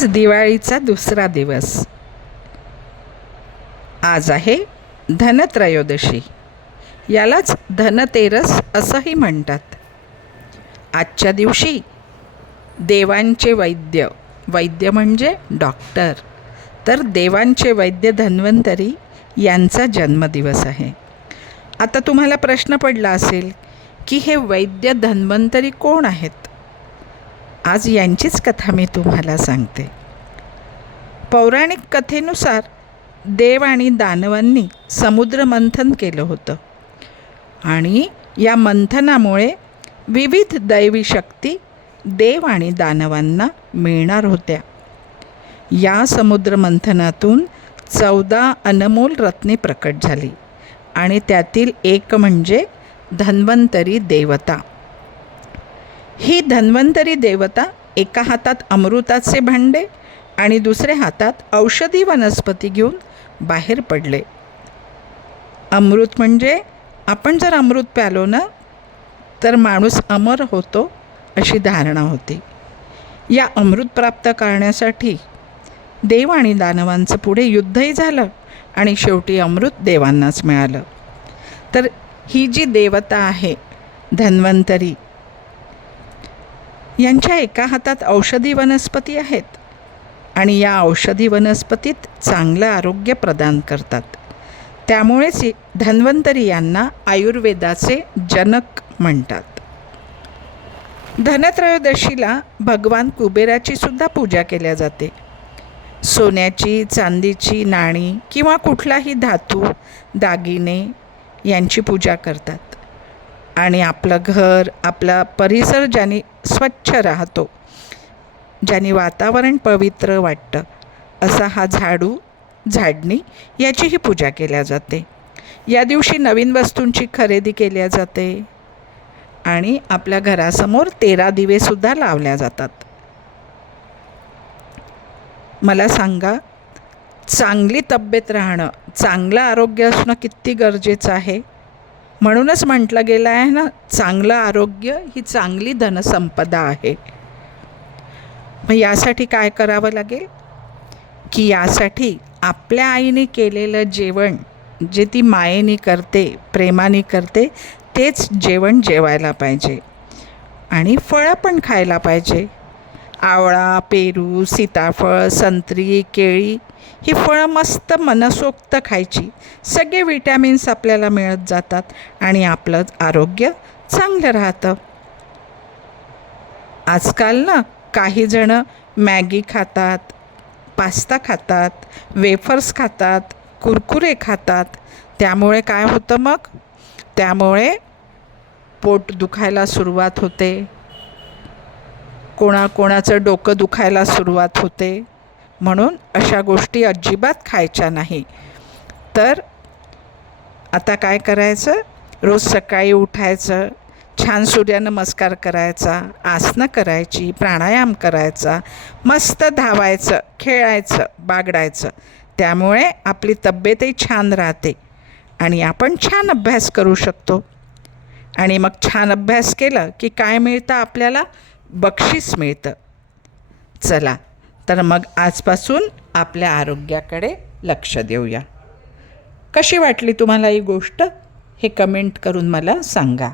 आज दिवाळीचा दुसरा दिवस. आज आहे धनत्रयोदशी. यालाच धनतेरस असंही म्हणतात. आजच्या दिवशी देवांचे वैद्य वैद्य म्हणजे डॉक्टर तर देवांचे वैद्य धन्वंतरी यांचा जन्मदिवस आहे. आता तुम्हाला प्रश्न पडला असेल की हे वैद्य धन्वंतरी कोण आहेत? आज यांचीच कथा मी तुम्हाला सांगते. पौराणिक कथेनुसार देव आणि दानवांनी समुद्रमंथन केलं होतं. आणि या मंथनामुळे विविध दैवी शक्ती देव आणि दानवांना मिळणार होत्या. या समुद्रमंथनातून चौदा अनमोल रत्ने प्रकट झाली आणि त्यातील एक म्हणजे धन्वंतरी देवता. ही धन्वंतरी देवता एका हातात अमृताचे भांडे आणि दुसऱ्या हातात औषधी वनस्पती घेऊन बाहेर पडले. अमृत म्हणजे आपण जर अमृत प्यालो ना तर माणूस अमर होतो अशी धारणा होती. या अमृत प्राप्त करण्यासाठी देव आणि दानवांचं पुढे युद्धही झालं आणि शेवटी अमृत देवांनाच मिळालं. तर ही जी देवता आहे धन्वंतरी यांच्या एका हातात औषधी वनस्पती आहेत आणि या औषधी वनस्पतीत चांगलं आरोग्य प्रदान करतात. त्यामुळेच धन्वंतरी यांना आयुर्वेदाचे जनक म्हणतात. धनत्रयोदशीला भगवान कुबेराची सुद्धा पूजा केल्या जाते. सोन्याची चांदीची नाणी किंवा कुठलाही धातू दागिने यांची पूजा करतात. आणि आपलं घर आपला परिसर ज्यांनी स्वच्छ राहतो. ज्याने वातावरण पवित्र वाटतं असा हा झाडू झाडणी याचीही पूजा केल्या जाते. या दिवशी नवीन वस्तूंची खरेदी केल्या जाते आणि आपल्या घरासमोर तेरा दिवेसुद्धा लावल्या जातात. मला सांगा चांगली तब्येत राहणं चांगलं आरोग्य असणं किती गरजेचं आहे? म्हणूनच म्हटलं गेलं आहे ना चांगलं आरोग्य ही चांगली धनसंपदा आहे. मग यासाठी काय करावं लागेल? की यासाठी आपल्या आईने केलेलं जेवण जे ती मायेने करते प्रेमाने करते तेच जेवण जेवायला पाहिजे. आणि फळं पण खायला पाहिजे. आवळा पेरू सीताफळ संत्री केळी ही फळं मस्त मनसोक्त खायची. सगळे विटॅमिन्स आपल्याला मिळत जातात आणि आपलं आरोग्य चांगलं राहतं. आजकाल ना काही जणं मॅगी खातात पास्ता खातात वेफर्स खातात कुरकुरे खातात. त्यामुळे काय होतं मग? त्यामुळे पोट दुखायला सुरुवात होते. कोणाकोणाचं डोकं दुखायला सुरुवात होते. म्हणून अशा गोष्टी अजिबात खायच्या नाही. तर आता काय करायचं? रोज सकाळी उठायचं छान सूर्यनमस्कार करायचा आसनं करायची प्राणायाम करायचा मस्त धावायचं खेळायचं बागडायचं. त्यामुळे आपली तब्येतही छान राहते आणि आपण छान अभ्यास करू शकतो. आणि मग छान अभ्यास केलं की काय मिळतं आपल्याला? बक्षीस मिळतं. चला तर मग आजपासून आपल्या आरोग्याकडे लक्ष देऊया. कशी वाटली तुम्हाला ही गोष्ट? हे कमेंट करून मला सांगा.